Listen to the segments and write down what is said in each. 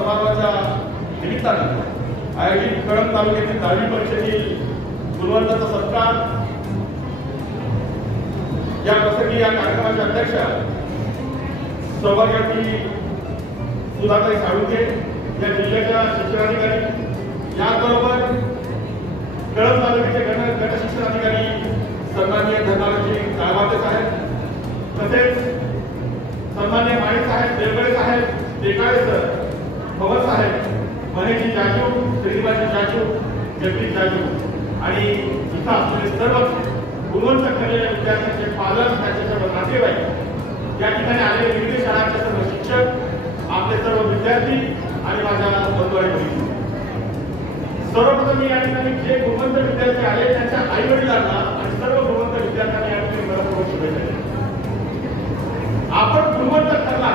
समारोहाच्या निमित्ताने आयोजित कळंब तालुक्यातील 10वी परीक्षेतील गुणवंताचा सत्कार या प्रसंगी या कार्यक्रमाच्या अध्यक्षा सौभाग्यवती सुधाताई साळुंखे या जिल्ह्याच्या शिक्षणाधिकारी याचबरोबर कळंब तालुक्याचे गट शिक्षणाधिकारी सन्माननीय धर्माजी काळवाते साहेब तसेच सन्माननीय माळी साहेब देवगडे साहेब देकाळे सर पवन साहेब महेशजी जाजू श्रीनिवाजी जाजू जगदीश जाजू आणि इथं असलेले सर्व गुणवंत ठरलेल्या विद्यार्थ्यांचे पालक त्यांचे सर्व नातेवाईक या ठिकाणी आलेले विविध शाळांचे सर्व शिक्षक आपले सर्व विद्यार्थी आणि माझ्या बंधू आणि भगिनी सर्वप्रथम मी या ठिकाणी जे गुणवंत विद्यार्थी आले त्यांच्या आई वडिलांना आणि सर्व गुणवंत विद्यार्थ्यांना या ठिकाणी मनपूर्वक शुभेच्छा देतो. आपण गुणवंत ठरला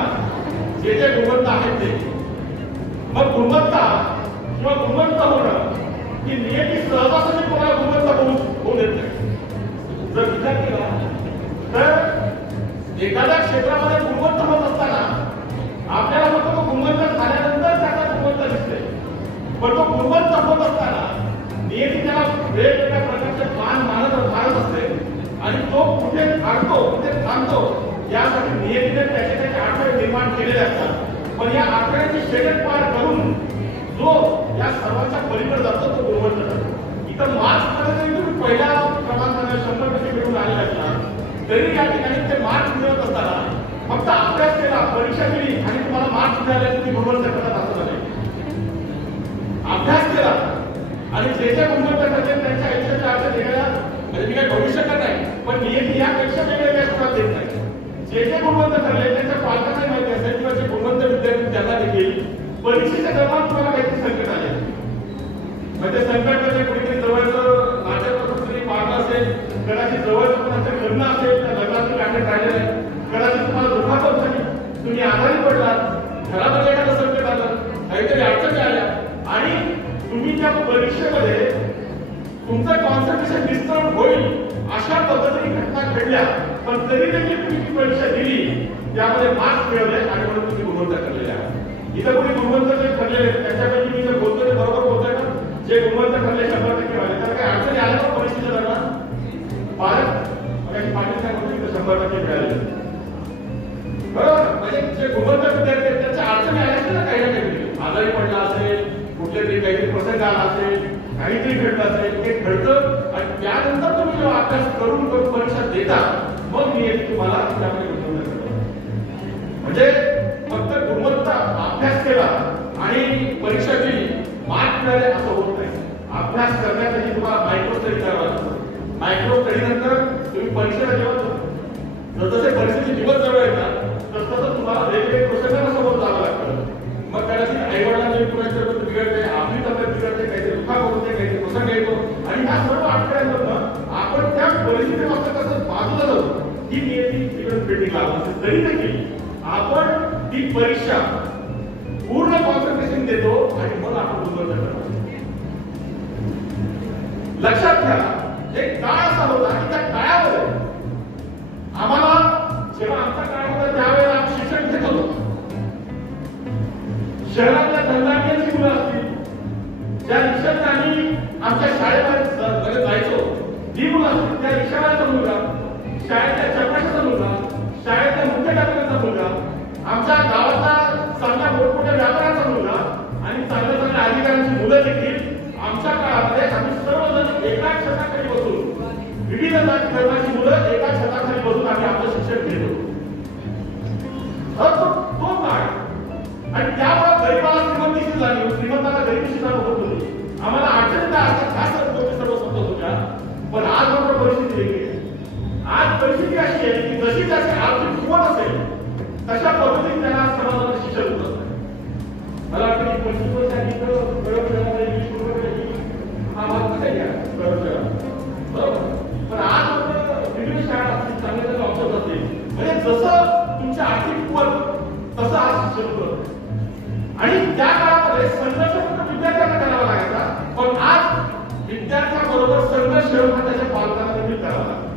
जे जे गुणवंत आहेत ते मग गुणवत्ता किंवा गुणवंत होणं ही नियती सहजासहजी कोणाला गुणवंत होऊ देत नाही. जर विचार केला तर एखाद्या क्षेत्रामध्ये गुणवंत होत असताना आपल्याला फक्त तो गुणवंत झाल्यानंतर त्याचा गुणवंत दिसते पण तो गुणवंत होत असताना नियती त्याला वेगवेगळ्या प्रकारचे मान मानत असते आणि तो कुठे थांबतो कुठे थांबतो यासाठी नियतीने त्याचे आठवडे निर्माण केलेले असतात. पण या आठवड्याची शेवट पार करून जो या सर्वांच्या पलीकडे जातो तो गुणवंत ठरतो. इथं मार्क्स मध्ये जरी तुम्ही पहिल्या क्रमांकाने 100% मिळवून आलेले असतात तरी या ठिकाणी ते मार्क्स मिळवत असताना फक्त अभ्यास केला परीक्षा दिली आणि तुम्हाला मार्क्स मिळाले तुम्ही गुणवंत ठरत असं नाही. अभ्यास केला आणि जे जे गुणवंत ठरले त्यांच्या आयुष्याच्या अर्थ वेगळ्या म्हणजे मी काही भरू शकत नाही पण नियती यापेक्षा वेगळ्या सुद्धा देत नाही. जे जे गुणवंत ठरले त्यांच्या पालकांना माहिती असेल किंवा जे गुणवंत विद्यार्थी त्यांना देखील परीक्षेच्या दरम्यान तुम्हाला काहीतरी संकट आले म्हणजे संकट म्हणजे कुठेतरी जवळचं नाट्याचं कुठेतरी पाहणं असेल कदाचित जवळचं कोणाचं लग्न असेल त्या लग्नाचं गाठे राहिलेलं आहे कदाचित तुम्हाला दुखापत झाली तुम्ही आजारी पडलात घरामध्ये एखादं संकट आलं काहीतरी अडचणी आल्या आणि तुम्ही त्या परीक्षेमध्ये तुमचं कॉन्सन्ट्रेशन डिस्टर्ब होईल अशा पद्धतीने घटना घडल्या पण तरी देखील तुम्ही ती परीक्षा दिली त्यामध्ये मार्क्स मिळवले आणि म्हणून तुम्ही गुणवंत ठरलेले आहात. इथं कोणी गुणवंत जे ठरलेले त्याच्यापैकी मी जर बोलतोय बरोबर बोलतोय ना जे गुणवंत ठरले 100% वाले तर काही अडचणी आल्या का परीक्षेच्या दरम्यान पालक पाटील साहेब 100% मिळाले बरोबर म्हणजे जे गुणवंत विद्यार्थी आहेत त्याच्या अडचणी आल्या ना काही ना काही आजारी पडला असेल कुठले तरी काहीतरी प्रसंग आला असेल काहीतरी घडलं असेल हे घडतं आणि त्यानंतर तुम्ही जेव्हा अभ्यास करून परीक्षा देतात मग मी तुम्हाला त्यामध्ये गुंतवणूक करतो. म्हणजे फक्त गुणवत्ता अभ्यास केला आणि परीक्षा दिली मार्क मिळाले असं होत नाही. अभ्यास करण्यासाठी तुम्हाला मायक्रो स्टडी करावा लागतो. मायक्रो स्टडी नंतर तुम्ही परीक्षेला जेव्हा जसे परीक्षेचे दिवस जवळ येतात तसं तुम्हाला वेगवेगळे प्रसंगांना समोर जावं लागतं. मग कदाचित आईवडिलांची कुणाची तब्येत बिघडते, आपली तब्येत बिघडते, काहीतरी दुखापत होते, काहीतरी प्रसंग येतो आणि ह्या सर्व अडथळ्यांमधनं आपण त्या परिस्थितीमध्ये कसं बाजूला जातो ही नियती बिल्डिंग लागू तरी देखील आपण ती परीक्षा पूर्ण कॉन्सन्ट्रेशन देतो आणि मग आपण गुंतवणूक करतो. लक्षात घ्या एक काळ असा होता की त्या काळामध्ये आम्हाला जेव्हा आमचा काळ होता त्यावेळेला आम्ही शिक्षण घेत होतो. शहरातल्या धंदाची मुलं असतील ज्या रिक्षाने आम्ही आमच्या शाळेमध्ये जायचो ती मुलं असतील, त्या रिक्षावाल्याचा मुलगा, शाळेतल्या चपराशाचा मुलगा, शाळेतल्या मुख्याध्यापकाचा मुलगा, आमच्या गावातला चांगल्या मोठमोठ्या व्यापाऱ्याचा मुलगा आणि चांगल्या चांगल्या अधिकाऱ्यांची मुलं देखील आमच्या काळामध्ये आम्ही सर्वजण एकाच छताखाली बसून विविध जाती धर्माची मुलं एका छताखाली बसून आम्ही आपलं शिक्षण घेत होतो. तो काळ आणि त्यामुळे गरीबाला श्रीमंतीची जाणीव, श्रीमंताला गरीबीची जाणीव होत होती. आम्हाला अडचणी काय असतात ह्या सर्व गोष्टी सर्व समजत होत्या. पण आज मात्र परिस्थिती वेगळी आहे. आज परिस्थिती अशी आहे की जशी त्याची आर्थिक किंमत असेल तशा पद्धतीने त्याला समाजामध्ये शिक्षण होत असतं. मला वाटतं की 25 वर्षांनी प्रयोगशाळा इंग्लिश हा भाग कसा घ्या प्रयोगशाळा बरोबर. पण आज मात्र इंग्लिश शाळा असतील, चांगले चांगले ऑप्शन असतील, म्हणजे जसं तुमची आर्थिक किंमत तसं आज शिक्षण होतं. आणि त्या काळामध्ये संघर्ष फक्त विद्यार्थ्यांना करावा लागायचा, पण आज विद्यार्थ्यांबरोबर संघर्ष हा त्याच्या पालकांना देखील करावा लागतो.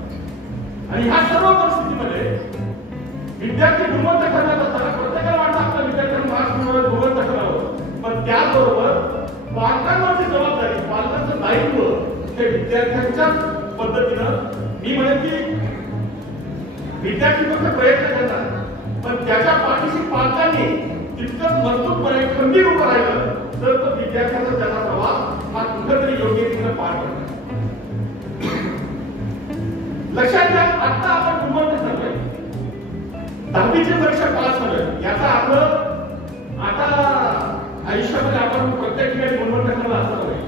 आणि ह्या सर्व परिस्थितीमध्ये विद्यार्थी गुणवत्ता करण्यात असताना प्रत्येकाला वाटतं आपल्या विद्यार्थ्यांना मार्क्स मिळवून गुणवत्ता करावं, पण त्याचबरोबर पालकांवरची जबाबदारी, पालकांचं दायित्व ते विद्यार्थ्यांच्या पद्धतीनं मी म्हणेन की विद्यार्थी फक्त प्रयत्न करतात पण त्याच्या पाठीशी पालकांनी तितकंच मजबूतपणे खंबीर उभं राहिलं तर तो विद्यार्थ्यांचा त्याचा प्रवास हा कुठेतरी योग्य रीतीने पार पडतो. लक्षात घ्या आता आपण गुणवत्ता झालोय, 10वीची परीक्षा पास झालोय याचा अर्थ आता आयुष्यामध्ये आपण प्रत्येक ठिकाणी गुणवत्ता करायला असं नाही.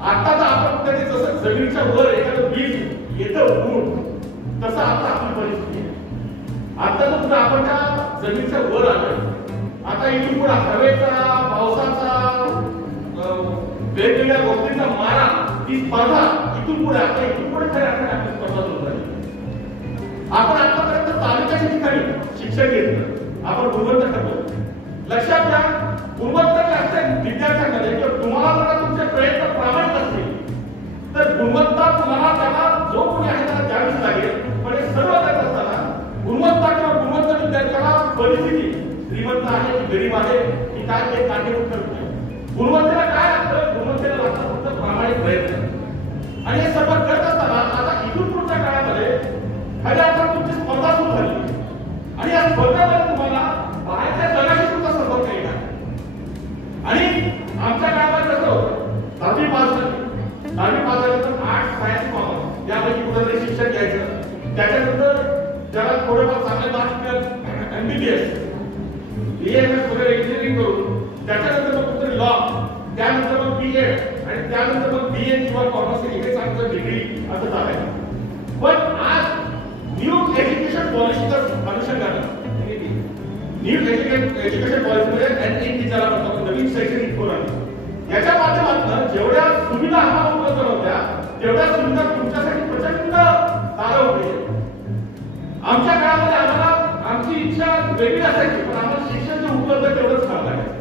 आता तर आपण कधी जसं जमिनीच्या वर एखादं बीज येतं उगवून तसं आता आपली परिस्थिती आहे. आता जर आपण त्या जमिनीच्या वर आलोय, आता इथून पुढे हवेचा, पावसाचा, वेगवेगळ्या गोष्टींचा मारा, ती स्पर्धा इथून पुढे आता इथून पुढे खऱ्या अर्थाने आपली स्पर्धा सुरू झाली. आपण आतापर्यंत तालुक्याच्या ठिकाणी शिक्षण घेतलं, आपण गुणवत्ता करतो. लक्षात घ्या गुणवत्ता असते विद्यार्थ्यांमध्ये किंवा तुम्हाला जर तुमचे प्रयत्न प्रामाणिक असतील तर गुणवत्ता तुम्हाला त्याला जो कोणी आहे त्याला द्यावीच लागेल. पण हे सर्व करत असताना गुणवत्ता किंवा गुणवत्ता विद्यार्थ्याला परिस्थिती श्रीमंत आहे की गरीब आहे की काय ते कारणीभूत करतो. गुणवत्तेला काय असतं, गुणवत्तेला लागतं फक्त प्रामाणिक प्रयत्न. आणि हे सर्व करत असताना आता इथून पुढच्या काळामध्ये खऱ्या अर्थाने तुमची स्पर्धा सुरू झाली आणि या स्पर्धेमध्ये तुम्हाला बाहेरच्या जगाशी सुद्धा संपर्क येणार. आणि आमच्या काळामध्ये कसं होतं, 10वी पास झाल्यानंतर आर्ट्स, सायन्स, कॉमर्स यापैकी कुठेतरी शिक्षण घ्यायचं. त्याच्यानंतर ज्याला थोडेफार चांगले मार्क्स मिळाले MBBS, BAMS वगैरे इंजिनिअरिंग करून त्याच्यानंतर मग कुठेतरी लॉ, त्यानंतर मग BEd आणि त्यानंतर मग BA किंवा कॉमर्स हे चांगलं डिग्री असं चालायचं. पण आज न्यू एज्युकेशन पॉलिसीचं अनुषंगानं न्यू एज्युकेशन पॉलिसीमध्ये NEP ज्याला म्हणतात नवीन शैक्षणिक धोरण, याच्या माध्यमातून जेवढ्या सुविधा आम्हाला उपलब्ध होत्या तेवढ्या सुविधा तुमच्यासाठी प्रचंड तारव होते. आमच्या काळामध्ये आम्हाला आमची इच्छा वेगळी असायची पण आम्हाला शिक्षण जे उपलब्ध तेवढंच करावं लागायचं.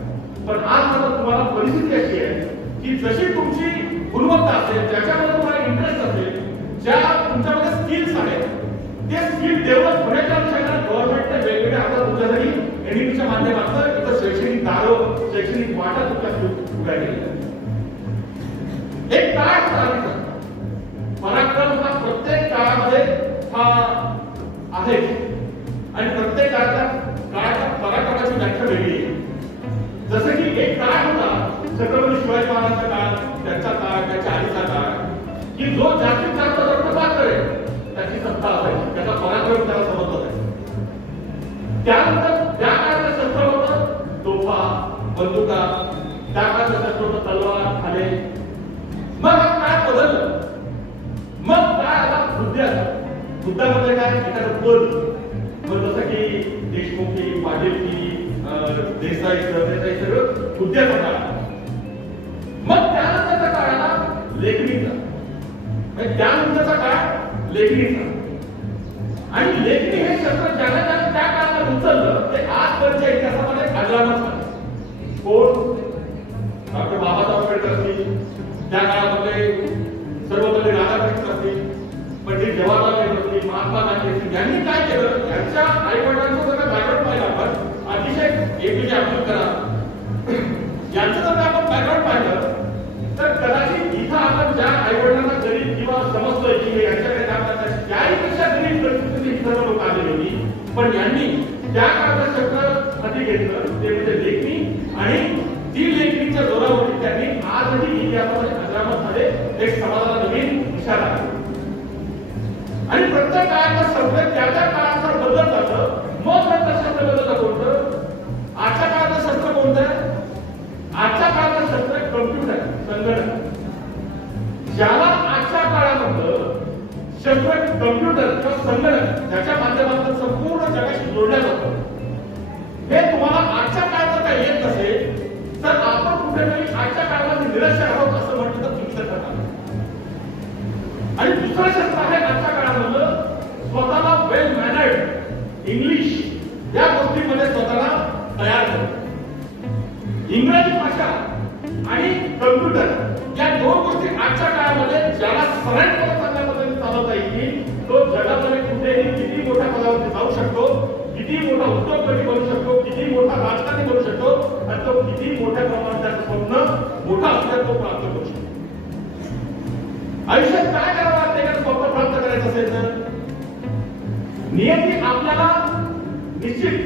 पण आज मात्र तुम्हाला परिस्थिती अशी आहे की जशी तुमची गुणवत्ता असेल, ज्याच्यामध्ये तुम्हाला इंटरेस्ट असेल, ज्या तुमच्यामध्ये स्किल्स आहेत ते स्किल डेव्हलप होण्याच्या अनुषंगाने गव्हर्नमेंटने वेगवेगळ्या आता तुमच्यासाठी NEPच्या माध्यमातून इथं शैक्षणिक दारो, शैक्षणिक वाटा तुमच्या उभ्या केलेल्या. एक काळ होता पराक्रम हा प्रत्येक काळामध्ये हा आहे आणि प्रत्येक काळाच्या पराक्रमाची व्याख्या वेगळी आहे. जसं की एक काळ होता छत्रपती शिवाजी महाराजांचा काळ, त्यांचा काळ, त्याच्या आधीचा काळ की जो जास्तीत जास्त रक्तपात करेल त्यानंतर त्या काळाचं शस्त्र होतं तोफा, बंदुका, त्या काळाचं शस्त्र होतं तलवार, खाले. मग हा काळ बदललं. मग काय आला हुद्द्याचा. हुद्द्यामध्ये काय एखादं पद, मग जसं की देशमुखी, पाटीलकी, देसाई सगळं हुद्द्याचा काळ. मग त्यानंतरचा काळ आला लेखणीचा. त्यानंतरचा काळ लेखणीचा. आणि लेखणी हे शस्त्र ज्याला ज्याला त्या काळात उचललं ते आजपर्यंतच्या इतिहासामध्ये अजरामर झालं. कोण? डॉक्टर बाबासाहेब आंबेडकर असतील, त्या काळामध्ये सर्वपल्ली राधाकृष्ण असतील, पंडित जवाहरलाल नेहरू असतील, महात्मा गांधी असतील. यांनी काय केलं? यांच्या आई वडिलांचं जर बॅकग्राऊंड पाहिलं आपण, अतिशय एपीजे अब्दुल कलाम यांचं जर आपण बॅकग्राऊंड पाहिलं तर कदाचित इथं आपण ज्या आई वडिलांना गरीब किंवा समजतोय की यांच्याकडे काम करतात त्याहीपेक्षा गरीब परिस्थितीत सर्व लोक आलेली होती. पण यांनी त्या काळाचं शस्त्र हाती घेतलं ते म्हणजे लेखणी. आणि ती लेखणीच्या जोरावरती त्यांनी आजही इतिहासामध्ये अजरामर झाले. एक समाजाला नवीन दिशा लागली. आणि प्रत्येक काळाचं शस्त्र त्या काळानुसार बदलत जातं. मग नंतर शस्त्र बदललं कोणतं? आजच्या काळाचं शस्त्र कोणतं? आजच्या काळाचं शस्त्र कम्प्युटर, संगणक. ज्याला आजच्या काळामध्ये शस्त्र कम्प्युटर किंवा संगणक ज्याच्या माध्यमातून संपूर्ण जगाशी जोडल्या जातं, हे तुम्हाला आजच्या काळात काय येत नसेल तर आपण कुठेतरी आजच्या काळामध्ये निरक्षर आहोत असं म्हटलं तर चुकीचं ठरणार. आणि दुसरं शस्त्र आहे आजच्या काळामधलं स्वतःला वेल मॅनर्ड इंग्लिश या गोष्टीमध्ये स्वतःला तयार करतो. इंग्रजी भाषा आणि कम्प्युटर या दोन गोष्टी आजच्या काळामध्ये ज्याला सरळपणे चांगल्या पद्धतीने चालवता येईल तो जगामध्ये कुठेही किती मोठ्या पदावरती जाऊ शकतो, किती मोठा उद्योगपती बनू शकतो, किती मोठा राजकारणी बनू शकतो आणि तो किती मोठ्या प्रमाणात त्याचं स्वप्न मोठा असल्यास तो प्राप्त करू शकतो. आयुष्यात काय करावं लागतं एखादं स्वप्न प्राप्त करायचं असेल तर? नियती आपल्याला निश्चित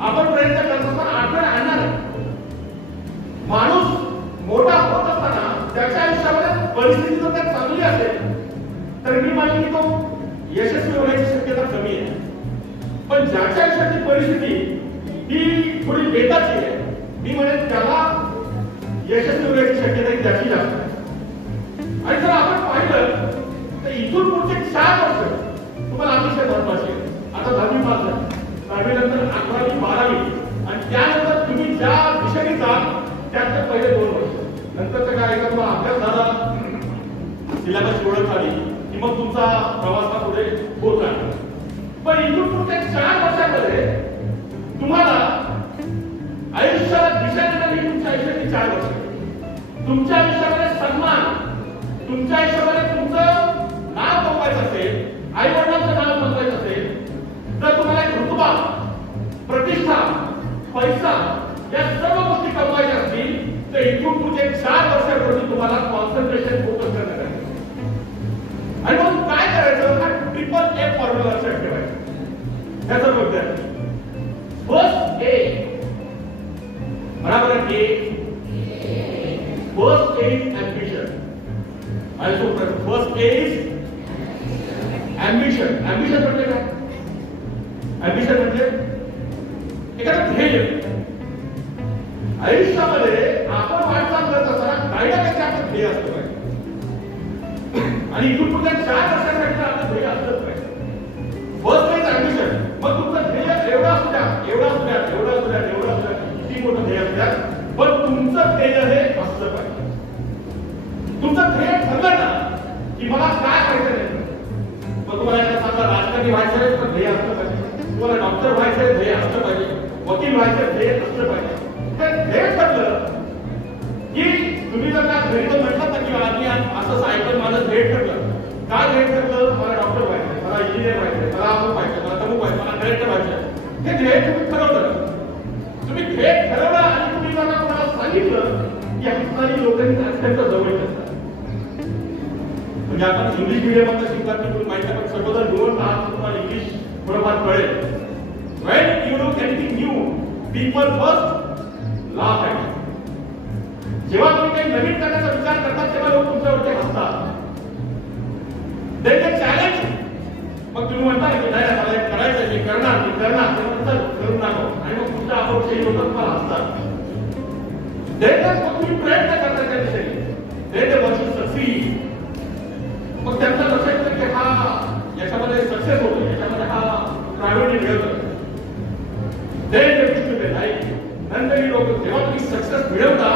आपण प्रयत्न करत असताना आठवण आणणार आहे. माणूस मोठा होत असताना त्याच्या आयुष्यामध्ये परिस्थिती जर त्या चांगली असेल तर मी मानेन की तो यशस्वी होण्याची शक्यता कमी आहे. पण ज्याच्या आयुष्याची परिस्थिती ही थोडी बेताची आहे मी म्हणेन त्याला यशस्वी होण्याची शक्यता ही त्याची जास्त आहे. आणि जर आपण पाहिलं तर इथून पुढचे 4 वर्ष तुम्हाला अतिशय महत्वाचे आहे. आता 10वी पास झाली, 10वी नंतर 11वी 12वी आणि त्यानंतर तुम्ही ज्या दिशेने जाल त्याचे पहिले 2 वर्ष. नंतरचं काय एकदा तुम्हाला अभ्यास झाला, सिलेबसची ओळख झाली की मग तुमचा प्रवास हा पुढे होत राहतो. पण इथून पुढच्या 4 वर्षामध्ये तुम्हाला आयुष्याला दिशा देणारी तुमच्या आयुष्याची 4 वर्ष. तुमच्या आयुष्यामध्ये सन्मान, तुमच्या आयुष्यामध्ये तुमचं नाव कमवायचं असेल, आई वडिलांचं नाव कमवायचं असेल तर तुम्हाला एक रुतबा, प्रतिष्ठा, पैसा या सर्व गोष्टी कमवायच्या असतील तर इथून पुढचे 4 वर्षापूर्वी तुम्हाला कॉन्सन्ट्रेशन फोकस करण्यात आहे. आणि मग काय करायचं? हा ट्रिपल ए फॉर्म्युला लक्षात ठेवायचा. त्याचा बघा फर्स्ट ए बराबर आहे. First A is ambition. Also first A is ambition. Ambition म्हणजे काय? Ambition म्हणजे एखादं ध्येय. आयुष्यामध्ये आपण वाटचाल करत असताना काही ना काही आपलं ध्येय असलं पाहिजे. आणि इथून पुढच्या 4 वर्षासाठी आपलं ध्येय असलंच पाहिजे. First is ambition. मग तुमचं ध्येय एवढं असू द्या, एवढं असू द्या, एवढं असू द्या, एवढं असू द्या, किती मोठं ध्येय असू द्या, पण तुमचं ध्येय हे असलं पाहिजे. तुमचं ध्येय ठरलं ना की मला काय करायचं नाही. मग तुम्हाला एकदा सांगा राजकारणी व्हायचं आहे तर ध्येय असलं पाहिजे, तुम्हाला डॉक्टर व्हायचं आहे ध्येय असलं पाहिजे, वकील व्हायचं ध्येय असलं पाहिजे. ते ध्येय ठरलं की तुम्ही जर का घरी तर म्हटलं ना की आम्ही असं ऐकलं माझं ध्येय ठरलं. काय ध्येय ठरलं? मला डॉक्टर व्हायचं, मला इंजिनियर व्हायचं, मला अमुक व्हायचं, मला तमुक व्हायचं, मला डायरेक्टर व्हायचं. हे ध्येय तुम्ही ठरवलं. तुम्ही ध्येय ठरवलं आणि तुम्ही जर कोणाला सांगितलं की असणारी लोकांनी अत्यंत जवळ असतात. म्हणजे आपण इंग्लिश मीडियम मध्ये शिकतात की तुम्ही माहिती आहे सर्वजण निवडत आहात तुम्हाला इंग्लिश थोडंफार कळेल. When you do anything new, people first laugh at you. जेव्हा तुम्ही काही नवीन करण्याचा विचार करता तेव्हा लोक तुमच्यावरती हसतात. Then the challenge. मग तुम्ही म्हणता की नाही मला हे करायचं आहे, करणार करून दाखव आणि मग तुमच्या अपक्षही लोक तुम्हाला हसतात. तुम्ही प्रयत्न करता त्या दिशेने सक्सीड. मग त्यांचा लक्ष येतं की हा याच्यामध्ये सक्सेस होतो, याच्यामध्ये हा प्रावीण्य मिळवतो. नंतर ही लोक जेव्हा तुम्ही सक्सेस मिळवता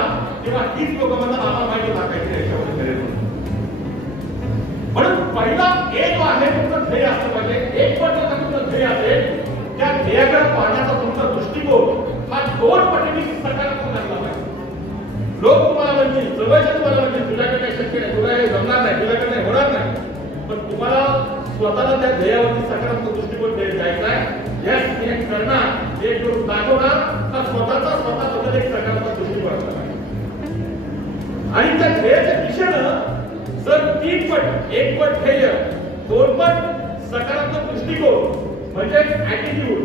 तेव्हा हीच लोक म्हणतात आम्हाला माहिती टाकायची याच्यामध्ये करेल. म्हणून पहिला एक आहे तुमचं ध्येय असलं पाहिजे. एक पट तुमचं ध्येय असेल त्या ध्येयाकडे पाहण्याचा तुमचा दृष्टिकोन हा 2 पटीने सकारात्मक असला पाहिजे. लोक तुम्हाला म्हणतील, जवळचे तुम्हाला म्हणतील तुझ्याकडे काही शक्य नाही, तुला हे जमणार नाही, तुझ्याकडे होणार नाही. पण तुम्हाला स्वतःला त्या ध्येयावरती सकारात्मक दृष्टिकोन द्यायचा आहे. यस हे करणार, एक करून दाखवणार, हा स्वतःचा एक सकारात्मक दृष्टिकोन असला पाहिजे. आणि त्या ध्येयाच्या दिशेनं जर 3 पट, 1 पट ध्येय, 2 पट सकारात्मक दृष्टिकोन म्हणजे ऍटिट्यूड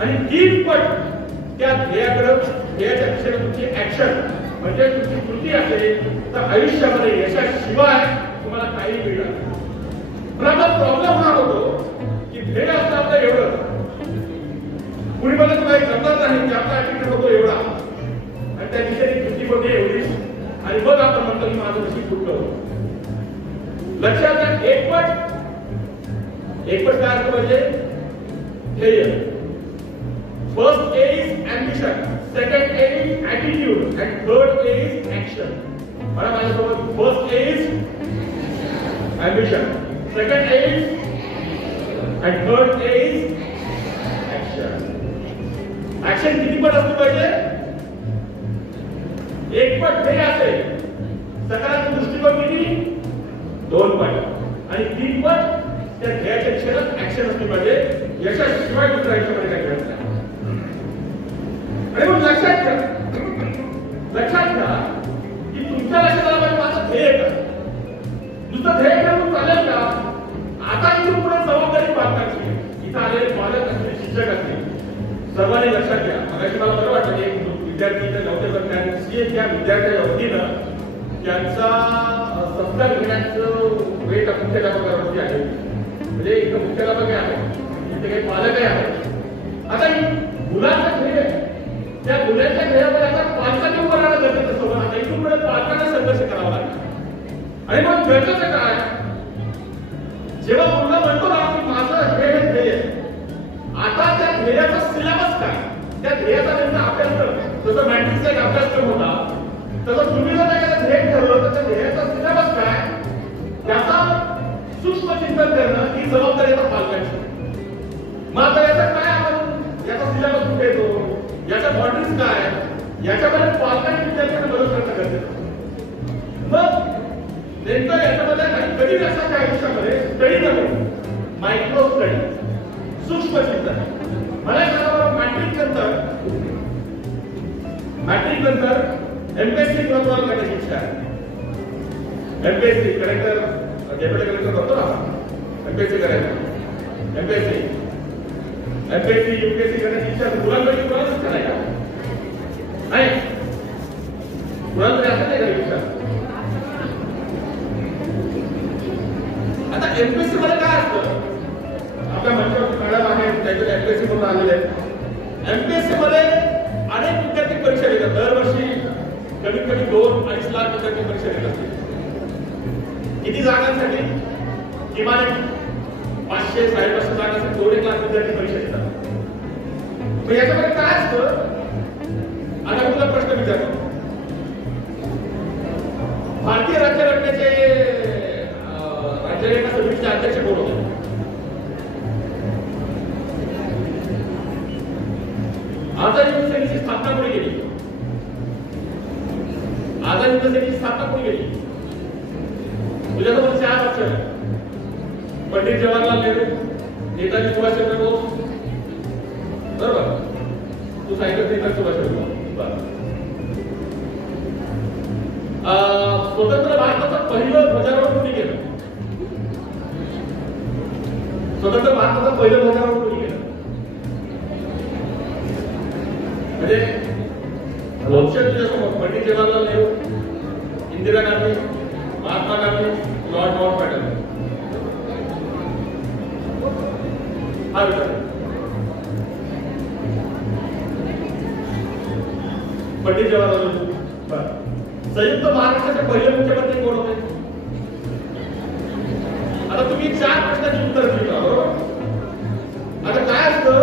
आणि 3 पट त्या ध्येयाच्या दिशेने तुमची ऍक्शन म्हणजे तुमची कृती असेल तर आयुष्यामध्ये यशाशिवाय तुम्हाला काही मिळणार. पण आपला प्रॉब्लेम हा होतो की ध्येय असतं आपलं एवढं, कुणी मला तुला जमणार नाही की आपला ऍटिट्यूड होतो एवढा आणि त्या दिशेने कृती होते एवढी आणि मग आपण म्हणतो की माझं कशी कुठलं. लक्षात घ्या, एक पट काय असतं म्हणजे ध्येय. First A is ambition, second A is attitude and third A is action. मला माझ्यासोबत first A is ambition, second A is and third A is action. Action किती पट असली पाहिजे? 1 पट ध्येय असेल, सकारात्मक दृष्टिकोन किती? 2 पट आणि 3 पट त्या ध्येयाच्या दिशेनं ऍक्शन असली पाहिजे. यशाशिवाय दुसऱ्या आयुष्यामध्ये काही घडत नाही. आणि मग लक्षात घ्या की तुमच्या लक्षात आलं पाहिजे माझं ध्येय काय. नुसतं ध्येय करून चालेल का? आता इथून पुढे जबाबदारी पालकांची. इथं आलेले पालक असतील, शिक्षक असतील, सर्वांनी लक्षात घ्या. मगाशी मला बरं वाटतं की एक विद्यार्थी इथे नव्हते, पण त्या विद्यार्थ्याच्या वतीनं त्यांचा सत्कार घेण्याचं वेळ मुख्याध्यापकावरती आहे. म्हणजे इथं मुख्याध्यापक आहे, इथे काही पालकही आहेत. आता मुलांचं ध्येय, त्या मुलांच्या ध्येयामध्ये आता पालकांनी उभं राहणं गरजेचं सोबत. आता इथून पुढे पालकांना संघर्ष करावा लागेल. आणि मग गरजेचं काय? जेव्हा मुलगा म्हणतो ना की माझं हे ध्येय, आता त्या ध्येयाचा सिलेबस काय, त्या ध्येयाचा त्यांचा अभ्यासक्रम, जसं मॅट्रिक्सचा एक अभ्यासक्रम होता तसं तुम्ही जर एखादं ध्येय ठरवलं तर त्या ध्येयाचा सिलेबस काय, त्याचा सूक्ष्म चिंतन करणं ही जबाबदारी आता पालकांची. मग आता याचा काय, आपण याचा सिलेबस कुठे येतो, याच्या बॉन्ड्रीज काय, याच्यामध्ये पालकांनी विद्यार्थ्यांना मदत करणं गरजेचं. मग नेमकं याच्यामध्ये आणि कधी लक्षाच्या आयुष्यामध्ये स्टडी नव्हे, मायक्रो स्टडी, सूक्ष्म चिंतन. मला सांगा, मॅट्रिक नंतर एमपीएससी प्रोग्राम करण्याची इच्छा आहे. एमपीएससी कलेक्टर, डेप्युटी कलेक्टर करतो ना, एमपीएससी करायचं, एमपीएससी यूपीएससी करण्याची इच्छा मुलांकडे कुणालाच कराय का नाही, कुणाला असं नाही का इच्छा. आता एमपीएससी मध्ये काय असतं, आपल्या मंचावरती मॅडम आहेत, त्याच्यात एमपीएससी म्हणून आलेले आहेत. एमपीएससी मध्ये अनेक विद्यार्थी परीक्षा देतात. दरवर्षी कमीत कमी 2-2.5 लाख विद्यार्थी परीक्षा देत असतील. किती जागांसाठी? किमान 500-550 जागांसाठी 2-1 लाख विद्यार्थी परीक्षा देतात. मग याच्यामध्ये काय असतं? आता मी तुला प्रश्न विचारतो, भारतीय राज्यघटनेचे राज्यघटना समितीचे अध्यक्ष कोण होते? आझाद हिंद सेनेची स्थापना कोणी केली? आझाद हिंद सेनेची स्थापना कोणी केली? तुझ्यासमोर 4 अक्षर: पंडित जवाहरलाल नेहरू, नेताजी सुभाषचंद्र बोस. बरोबर, तू सांगितलं नेताजी सुभाषचंद्र बोस. स्वतंत्र भारताचं पहिलं ध्वजारोहण कोणी केलं? स्वतंत्र भारताचं पहिलं ध्वजारोहण कोणी केलं? म्हणजे ऑप्शन तुझ्यासमोर: पंडित जवाहरलाल नेहरू, इंदिरा गांधी, महात्मा गांधी, लॉर्ड माउंटबॅटन. हा विचार. पंडित जवाहरलाल नेहरू. संयुक्त महाराष्ट्राचे पहिले मुख्यमंत्री कोण होते? आता तुम्ही 4 प्रश्नाची उत्तर दिली बरोबर. आता काय असतं,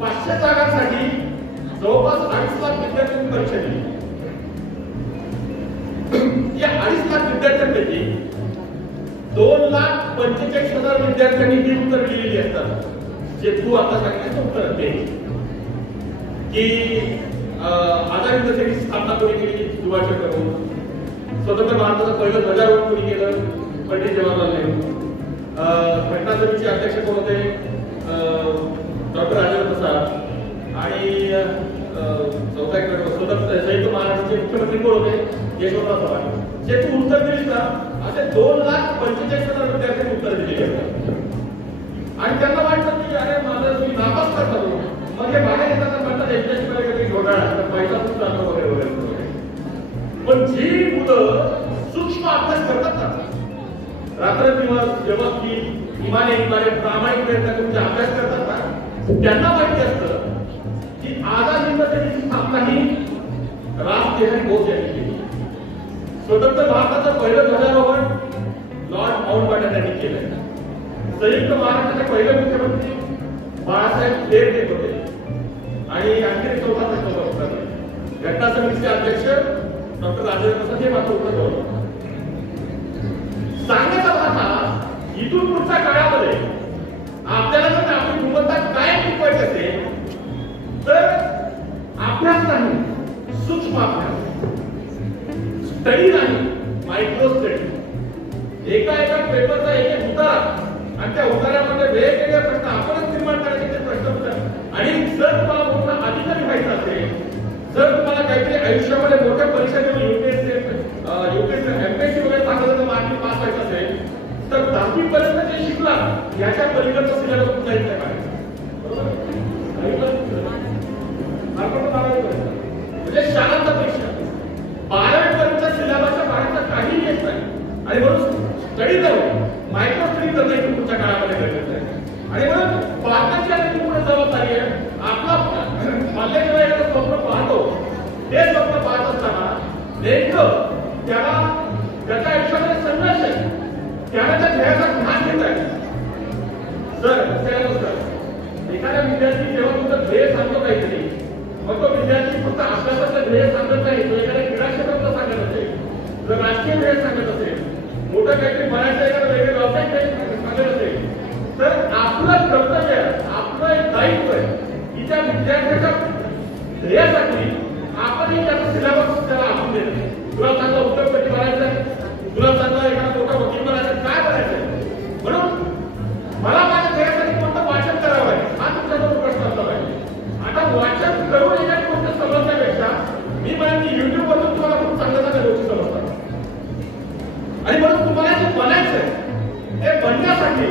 500 जागांसाठी जवळपास 2.5 लाख विद्यार्थ्यांनी परीक्षा दिली. या 2.5 लाख विद्यार्थ्यांपैकी 2,45,000 विद्यार्थ्यांनी ही उत्तर लिहिलेली असतात, जे तू आता सांगितलं उत्तर दे की आझादी दशेची स्थापना कोणी केली? सुभाष चंद्र बोस. स्वतंत्र भारताचं पहिलं ध्वजारोहण कोणी केलं? पंडित जवाहरलाल नेहरू. घटना समितीचे अध्यक्ष कोण होते? डॉक्टर राजेंद्र प्रसाद. आणि संयुक्त महाराष्ट्राचे मुख्यमंत्री कोण होते? यशवंतराव चव्हाण. जे तू उत्तर दिलीस ना, असे 2,45,000 विद्यार्थ्यांनी उत्तर दिलेली असतात. आणि त्यांना वाटतं की अरे माझं तुम्ही नापास करता, मग हे बाहेर येतात म्हणतात एज्युकेशन मध्ये काही घोटाळा, पैसा सुद्धा वगैरे वगैरे. पण जी मुलं सूक्ष्म अभ्यास करतात ना, रात्रंदिवस व्यवस्थित इमाने प्रामाणिक प्रयत्न करून जे अभ्यास करतात ना, त्यांना माहिती असतं की आझादी दशेची स्थापना ही राजबिहारी बोस यांनी केली. स्वतंत्र भारताचं पहिलं ध्वजारोहण लॉर्ड माउंटबॅटन यांनी केलं. संयुक्त महाराष्ट्राचे पहिले मुख्यमंत्री बाळासाहेब देशमुख होते. आणि आणखी 4था प्रश्न होता, घटना समितीचे अध्यक्ष डॉक्टर राजेंद्र प्रसाद. हे मात्र उत्तर होतं. सांगण्याचा भाग इथून पुढच्या काळामध्ये आपल्याला जर आपली गुणवत्ता काय टिकवायची असेल तर अभ्यास नाही, सूक्ष्म अभ्यास, स्टडी नाही, मायक्रो स्टडी. एका पेपरचा एक उतारा आणि त्या उतार्यामध्ये वेगवेगळे प्रश्न आपणच निर्माण करायचे ते प्रश्न होतात. आणि जर तुम्हाला मोठा अधिकारी व्हायचा असेल, जर तुम्हाला काहीतरी आयुष्यामध्ये मोठ्या परीक्षा देऊन युपीएससी एमपीएससी वगैरे चांगलं मार्क पास व्हायचं असेल तर 10वी पर्यंत जे शिकला याच्या पलीकडचा सिलेबस तुमचा येत नाही. म्हणजे शाळांचा परीक्षा 12वी पर्यंत सिलेबसच्या बाहेरचा काही येत नाही. आणि म्हणून स्टडी करून मायक्रो स्टडी करणं पुढच्या काळामध्ये गरजेचं आहे. आणि म्हणून पालकांची आणि पूर्ण जबाबदारी आहे. आपला पाल्य जेव्हा एखादं स्वप्न पाहतो, ते स्वप्न पाहत असताना नेमकं त्याला त्याच्या आयुष्यामध्ये संघर्ष आहे, त्याला त्या ध्येयाचा ध्यान घेत आहे. एखाद्या विद्यार्थी जेव्हा तुमचं ध्येय सांगतो काहीतरी, मग तो विद्यार्थी फक्त अभ्यासाचं ध्येय सांगत नाही, तो एखाद्या क्रीडा क्षेत्रातलं सांगत असेल, जर राजकीय ध्येय सांगत असेल, मोठं काहीतरी बनायचं एखादं वेगळं व्यवसाय सांगत असेल, तर आपलं कर्तव्य, आपलं एक दायित्व आहे की त्या विद्यार्थ्याच्या ध्येयासाठी आपणही त्याचा सिलेबस त्याला आखून देणं. तुला चांगला उद्योगपती बनायचंय, तुला चांगला एखादा मोठा वकील बनायचं, काय बनायचंय? म्हणून मला माझ्या ध्येयासाठी कोणतं वाचन करावं आहे हा तुमच्याजवळ प्रश्न असला पाहिजे. आता वाचन करून एखादी गोष्ट समजण्यापेक्षा मी म्हणेन की युट्यूब वरून तुम्हाला खूप चांगल्या चांगल्या गोष्टी समजतात. आणि म्हणून तुम्हाला जे बनायचंय ते बनण्यासाठी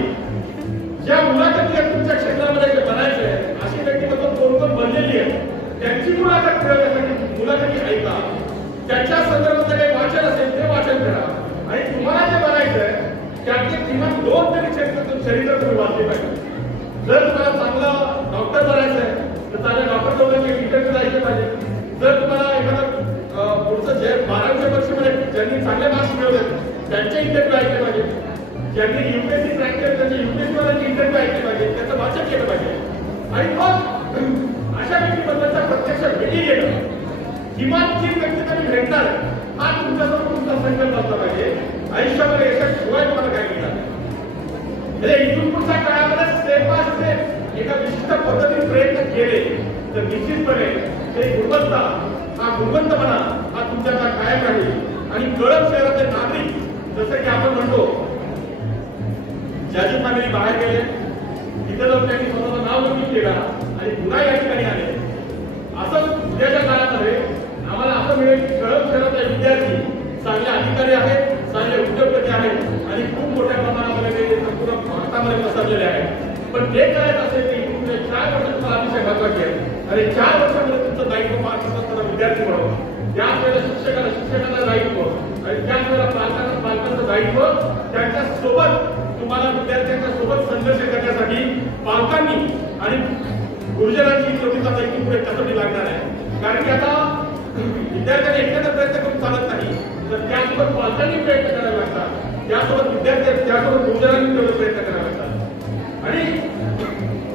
ज्या मुलाखती तुमच्या क्षेत्रामध्ये जे बनायचंय, अशी व्यक्तिमत्व कोण कोण बनलेली आहे त्यांची मुलाखत मिळवण्यासाठी मुलाखती ऐका, त्याच्या संदर्भात काही वाचन असेल ते वाचन करा. आणि तुम्हाला जे बनायचंय त्यातले किमान 2 तरी चरित्र तुम्ही वाचले पाहिजे. जर तुम्हाला चांगला डॉक्टर बनायचंय तर चांगल्या डॉक्टर लोकांचे इंटरव्ह्यू द्यायचे पाहिजे. जर तुम्हाला एखादा पुढचं जे 12वीच्या परीक्षेमध्ये ज्यांनी चांगले मार्क्स मिळवले त्यांचे इंटरव्ह्यू ऐकले पाहिजे. ज्यांनी युपीएससी क्रॅक केलं त्यांचे युपीएससी वाल्यांचे इंटरव्ह्यू ऐकले पाहिजे, त्याचं वाचन केलं पाहिजे. आणि मग अशा व्यक्तीबद्दलचा प्रत्यक्ष भेटी घेणं, किमान 3 व्यक्ती तरी भेटणार हा तुमच्यासमोर तुमचा संकल्प असला पाहिजे. आयुष्यामध्ये यशाशिवाय तुम्हाला काय मिळणार नाही. म्हणजे इथून पुढच्या काळामध्ये स्टेप बाय स्टेप एका विशिष्ट पद्धतीने प्रयत्न केले तर निश्चितपणे ते गुणवत्ता, हा गुणवंतपणा हा तुमच्याकडे कायम राहील. आणि कळप शहराचे नागरिक, जसं की आपण म्हणतो जाजी फॅमिली बाहेर गेले, तिथे जाऊन त्यांनी स्वतःचं नाव नोंदणी केला आणि पुन्हा या ठिकाणी आले. असं उद्याच्या काळामध्ये आम्हाला असं मिळेल की कळप शहराचे विद्यार्थी चांगले अधिकारी आहेत, चांगले उद्योगपती आहेत आणि खूप मोठ्या प्रमाणामध्ये ते संपूर्ण भारतामध्ये पसरलेले आहेत. पण ते करायचं असेल की तुमचे 4 वर्ष तुम्हाला अतिशय महत्वाचे आहेत. आणि 4 वर्षामध्ये तुमचं दायित्व पार करत असताना विद्यार्थी म्हणून त्याच वेळेला शिक्षकाचं दायित्व आणि त्याच वेळेला पालकांचं दायित्व, त्यांच्या सोबत तुम्हाला विद्यार्थ्यांच्या सोबत संघर्ष करण्यासाठी पालकांनी आणि गुरुजनांची जोडीचा दायित्व पुढे त्यासाठी लागणार आहे. कारण की आता विद्यार्थ्यांनी एकट्याचा प्रयत्न करून चालत नाही, तर त्यासोबत पालकांनी प्रयत्न करावे लागतात, त्यासोबत त्यासोबत गुरुजनांनी तेवढे प्रयत्न करावे लागतात. आणि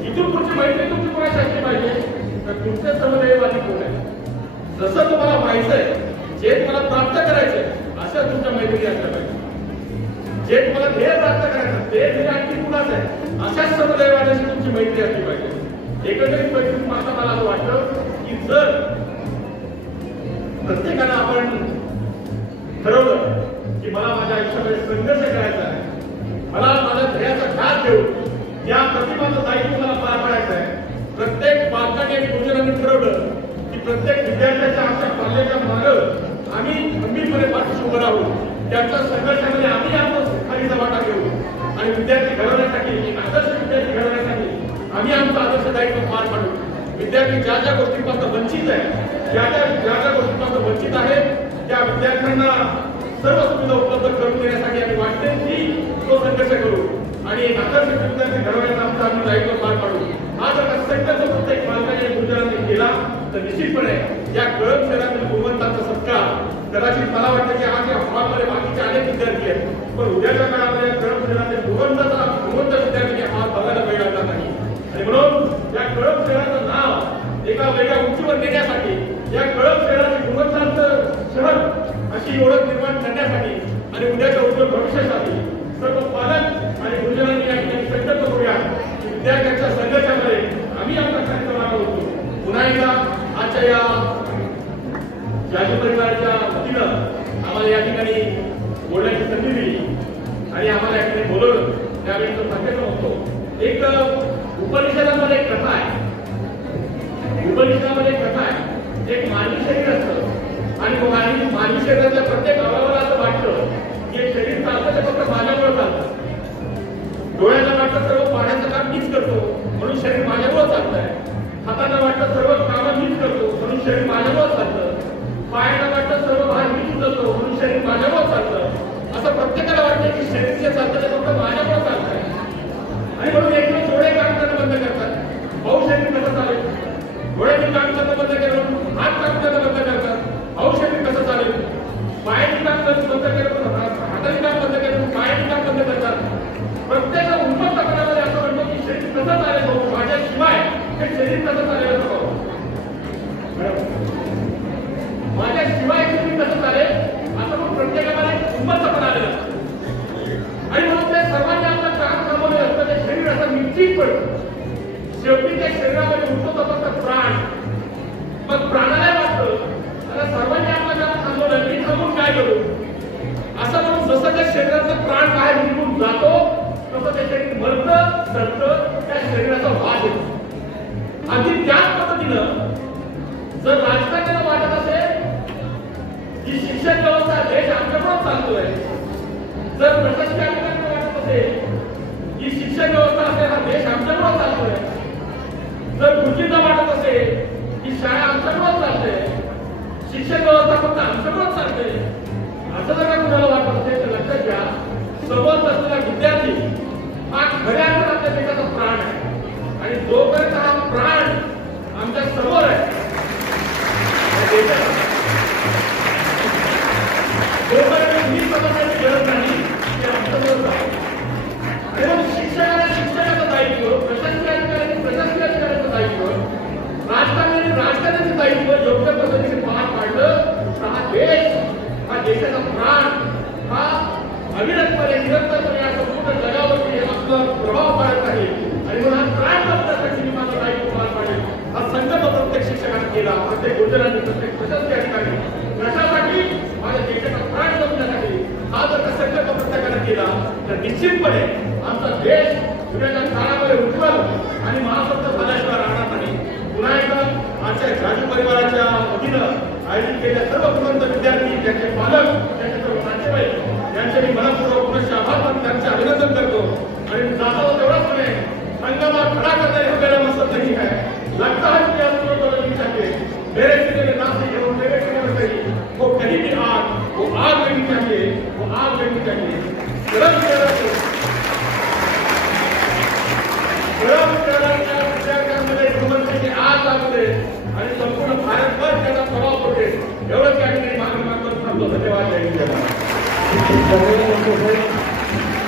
इथून पुढची माहिती तुमची कोणाची असली पाहिजे, तर तुमचे समन्वयवादी कोण आहे, जसं तुम्हाला व्हायचंय, जे तुम्हाला प्राप्त करायचंय असं तुमच्या मैत्रिणी असल्या पाहिजे. जे तुम्हाला ध्येय प्राप्त करायचं ते ध्येय आणखी कुणाच आहे अशाच समन्वयवाद्यांशी तुमची मैत्री असली पाहिजे. एकंदरीत परिस्थिती पाहता मला असं वाटतं की जर प्रत्येकाला आपण ठरवलं की मला माझ्या आयुष्यामध्ये संघर्ष करायचा आहे, मला माझ्या ध्येयाचा घात घेऊन या प्रतिमाचं दायित्व मला पार पाडायचं आहे. प्रत्येक पालकांनी आणि गुरुजनांनी ठरवलं की प्रत्येक विद्यार्थ्याच्या आमच्या पाल्याच्या मागं आम्ही गंभीरपणे पाठीशी उभं राहू, त्यांच्या संघर्षामध्ये आम्ही आमचा खालीचा वाटा घेऊ आणि विद्यार्थी घडवण्यासाठी, आदर्श विद्यार्थी घडवण्यासाठी आम्ही आमचं आदर्श दायित्व पार पाडू. विद्यार्थी ज्या ज्या गोष्टींपासून वंचित आहे, ज्या ज्या गोष्टींपासून वंचित आहे त्या विद्यार्थ्यांना सर्व सुविधा उपलब्ध करून देण्यासाठी आम्ही वाटते की तो संघर्ष करू आणि एक आदर्श विद्यार्थी घडवण्याचा आमचं आम्ही दायित्व पार पाडू. हा जर का संकल्प प्रत्येक पालकाने आणि गुरुजनांनी केला तर निश्चितपणे या कळम शहरातील गुणवंतांचा सत्कार, कदाचित मला वाटतं की आज या हॉलमध्ये बाकीचे अनेक विद्यार्थी आहेत, पण उद्याच्या काळामध्ये कळम शहरातील गुणवंत विद्यार्थी हा बघायला मिळणार नाही. आणि म्हणून या कळम शहराचं नाव एका वेगळ्या उंचीवर नेण्यासाठी, या कळम शहराचे गुणवंतांचं शहर अशी ओळख निर्माण करण्यासाठी आणि उद्याच्या उज्ज्वल भविष्यासाठी सर्व पालक आणि गुरुजनांनी या ठिकाणी संकल्प करूया. विद्यार्थ्यांच्या संघर्षामध्ये आम्ही आमचा कार्यक्रम राबवतो. पुन्हा एकदा आजच्या या जाजू परिवाराच्या वतीनं आम्हाला या ठिकाणी बोलण्याची संधी दिली आणि आम्हाला या ठिकाणी बोलवलं, त्यावेळी तो संकेत होतो. एक उपनिषदामध्ये एक कथा आहे, उपनिषदामध्ये एक कथा आहे, एक मानवी शरीर असतं आणि मानवी शरीराच्या प्रत्येक अवयवाला असं वाटतं की एक शरीर चालतं ते फक्त माझ्यामुळे चालतं. डोळ्याला वाटतं सर्व पाण्याचं काम मीच करतो म्हणून शरीर माझ्यामुळे चालतंय, हाताला वाटतं सर्व कामं मीच करतो म्हणून शरीर माझ्यामुळे चालतं, पायाला वाटतं सर्व भार मीच उचलतो म्हणून शरीर माझ्यामुळे चालतं. असं प्रत्येकाला वाटतं की शरीर जे चालतं ते फक्त माझ्यामुळे चालतंय आणि म्हणून एक दिवस डोळे काम करणं बंद करतात. भाऊ शरीर कसं चालेल, डोळ्यांनी काम करणं बंद केलं, हात काम करणं बंद करतात, भाऊ शरीर कसं चालेल, पायाने काम करणं बंद केलं, हाताने काम बंद केलं, पायाने काम बंद करतात. प्रत्येक उन्मत्तपणामध्ये असं म्हणतो की शरीर कसं चालेल भाऊ, माझ्याशिवाय हे शरीर कसं चालेल असं भाऊ, माझ्याशिवाय शरीर कसं चालेल असं मग प्रत्येकाला उन्मत्तपणा आलेला असतो. आणि म्हणून ते सर्वांनी आपलं काम थांबवलेलं असतं, ते शरीर असं निश्चित पडतं. शेवटी त्या शरीरामध्ये उठतो फक्त प्राण. मग प्राणाला वाटतं आता सर्वांनी आपलं काम थांबवलं, मी थांबून काय करू असं म्हणून जसं त्या शरीराचा प्राण बाहेर निघून जातो तसं ते शरीर मरतं, सडतं, त्या शरीराचा वाद येतो. अगदी त्याच पद्धतीनं जर राजकारणाला वाटत असेल की शिक्षण व्यवस्था देश आमच्याकडून चालतोय, जर प्रशासनाला वाटत असेल की शिक्षण व्यवस्था असेल हा देश आमच्याकडून चालतोय, जर गुरुजींना वाटत असेल की शाळा आमच्याकडून चालते, शिक्षण व्यवस्था फक्त आमच्याकडून चालते, असं जर का कुणाला वाटत असेल तर लक्षात घ्या, सोबत असलेला विद्यार्थी हा खऱ्या अर्थात आपल्या देशाचा प्राण आहे आणि जोपर्यंत हा प्राण आमच्या समोर आहे जोपर्यंत मी समजण्याची गरज नाही की आमच्याबरोबर आहे. आणि मग शिक्षकाला शिक्षकाचं दायित्व, प्रशासनाधिकाऱ्यांनी प्रशासकीय अधिकाऱ्याचं दायित्व, राजकारण्यांनी राजकारण्याचं दायित्व योग्य पद्धतीने पार पाडलं तर हा देश, हा देशाचा प्राण हा अविरतपणे निरंतरपणे या संपूर्ण जगावरती आपला प्रभाव पाडत आहे. आणि म्हणून हा प्राण जपण्यासाठी मी माझं दायित्व पार पाडेल हा संकल्प प्रत्येक शिक्षकाने केला, प्रत्येक गुरुजनांनी, प्रत्येक प्रशासकीय अधिकारी कशासाठी, माझ्या देशाचा प्राण जपण्यासाठी. हा जर का संकल्प प्रत्येकाने केला तर निश्चितपणे आमचा देश उद्याच्या काळामध्ये उज्ज्वल आणि महासत्ता झाल्याशिवाय राहणार नाही. पुन्हा एकदा आजच्या जाजू परिवाराच्या वतीनं आयोजित केलेल्या सर्व गुणवंत विद्यार्थी, त्यांचे पालक, त्यांचे सर्व नातेवाईक यांचे मी मनपूर्वक पुनश्च आभार मानून त्यांचे अभिनंदन करतो. आणि जाता तेवढाच म्हणे संगमा खड़ा करने को मेरा मकसद नहीं है, लगता है कि आप लोगों को नहीं चाहिए, मेरे सिरे ना से वो मेरे सिरे से वो कहीं भी आग, वो आग नहीं चाहिए, वो आग नहीं चाहिए. गरम शहराच्या विद्यार्थ्यांमध्ये गुणवत्तेची आग लागते आणि संपूर्ण भारतभर त्याचा प्रभाव पडते. क्रेडिट देणार. धन्यवाद डॉक्टर साहेब.